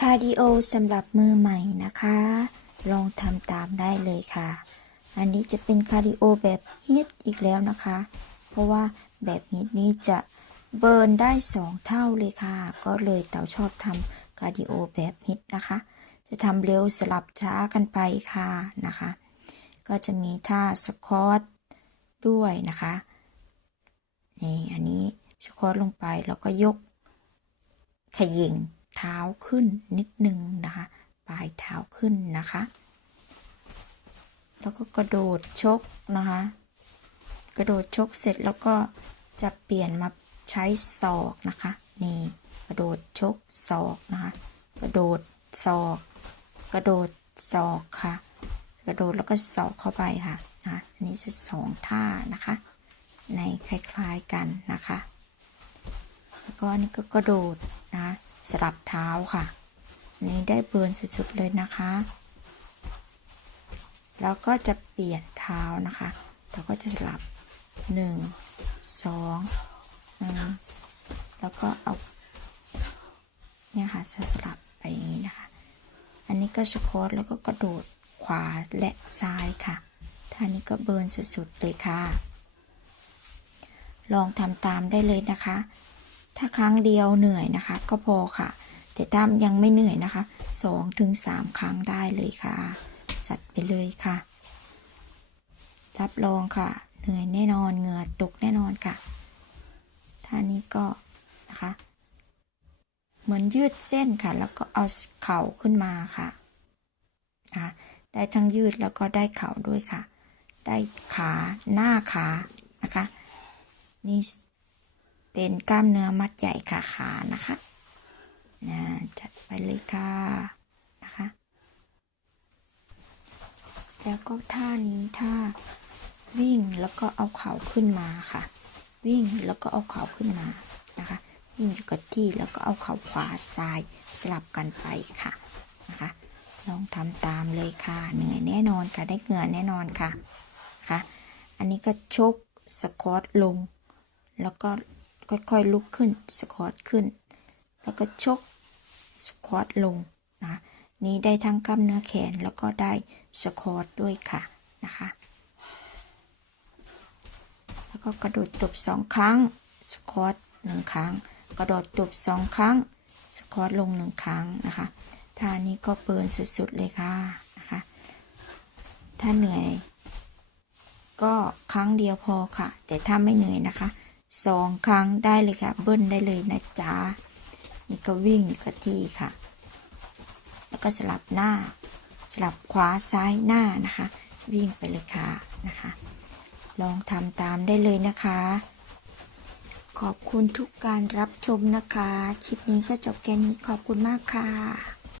คาร์ดิโอสำหรับมือใหม่นะคะ ลองทำตามได้เลยค่ะ อันนี้จะเป็นคาร์ดิโอแบบฮิตอีกแล้วนะคะ เพราะว่าแบบฮิตนี้จะเบิร์นได้ 2 เท่าเลยค่ะ ก็เลยเต๋าชอบทำคาร์ดิโอแบบฮิตนะคะ จะทำเร็วสลับช้ากันไปค่ะนะคะ ก็จะมีท่าสควอตด้วยนะคะนี่อันนี้สควอตลงไปแล้วก็ยกขยิง ท้าขึ้นนิดนึงนะคะ ปลายเท้าขึ้นนะคะ แล้วก็กระโดดชกนะคะ กระโดดชกเสร็จแล้วก็จะเปลี่ยนมาใช้ศอกนะคะ นี่กระโดดชกศอกนะคะ กระโดดศอก กระโดดศอกค่ะ กระโดดแล้วก็ศอกเข้าไปค่ะนะอันนี้จะสองท่านะคะ ในคล้ายๆกันนะคะ แล้วก็อันนี่ก็กระโดดนะ สลับเท้าค่ะ นี่ได้เบิร์นสุดๆเลยนะคะ แล้วก็จะเปลี่ยนเท้านะคะเราก็จะสลับหนึ่งสองแล้วก็เอาเนี่ยค่ะจะสลับไปอย่างนี้นะคะ อันนี้ก็สคตแล้วก็กระโดดขวาและซ้ายค่ะท่านี้ก็เบิร์นสุดๆเลยค่ะ ลองทำตามได้เลยนะคะ ถ้าครั้งเดียวเหนื่อยนะคะ ก็พอค่ะ แต่ถ้ายังไม่เหนื่อยนะคะสองถึงสามครั้งได้เลยค่ะ จัดไปเลยค่ะ รับรองค่ะ เหนื่อยแน่นอนเหงื่อตกแน่นอนค่ะท่านี้ก็นะคะ เหมือนยืดเส้นค่ะ แล้วก็เอาเข่าขึ้นมาค่ะนะคะได้ทั้งยืดแล้วก็ได้เข่าด้วยค่ะ ได้ขาหน้าขานะคะ นี่ เป็นกล้ามเนื้อมัดใหญ่ขาขานะคะนะจัดไปเลยค่ะนะคะ แล้วก็ท่านี้ท่าวิ่งแล้วก็เอาเข่าขึ้นมาค่ะ วิ่งแล้วก็เอาเข่าขึ้นมานะคะวิ่งอยู่กับที่แล้วก็เอาเข่าขวาซ้ายสลับกันไปค่ะนะคะลองทำตามเลยค่ะ เหนื่อยแน่นอนค่ะได้เหงื่อแน่นอนค่ะนะคะอันนี้ก็ชกสควอตลง แล้วก็ ค่อยๆลุกขึ้นสควอตขึ้น แล้วก็ชกสควอตลงนะนี้ได้ทั้งกล้ามเนื้อแขนแล้วก็ได้สควอตด้วยค่ะนะคะแล้วก็กระโดดตบสองครั้งสควอตหนึ่งครั้ง กระโดดตบสองครั้งสควอตลงหนึ่งครั้งนะคะท่านี้ก็เบินสุดๆเลยค่ะนะคะถ้าเหนื่อยก็ครั้งเดียวพอค่ะ แต่ถ้าไม่เหนื่อยนะคะ สองครั้งได้เลยค่ะ เบิ้ลได้เลยนะจ๊ะนี่ก็วิ่งอยู่กับที่ค่ะ แล้วก็สลับหน้า สลับขวาซ้ายหน้านะคะ วิ่งไปเลยค่ะนะคะ ลองทำตามได้เลยนะคะ ขอบคุณทุกการรับชมนะคะ คลิปนี้ก็จบแค่นี้ขอบคุณมากค่ะ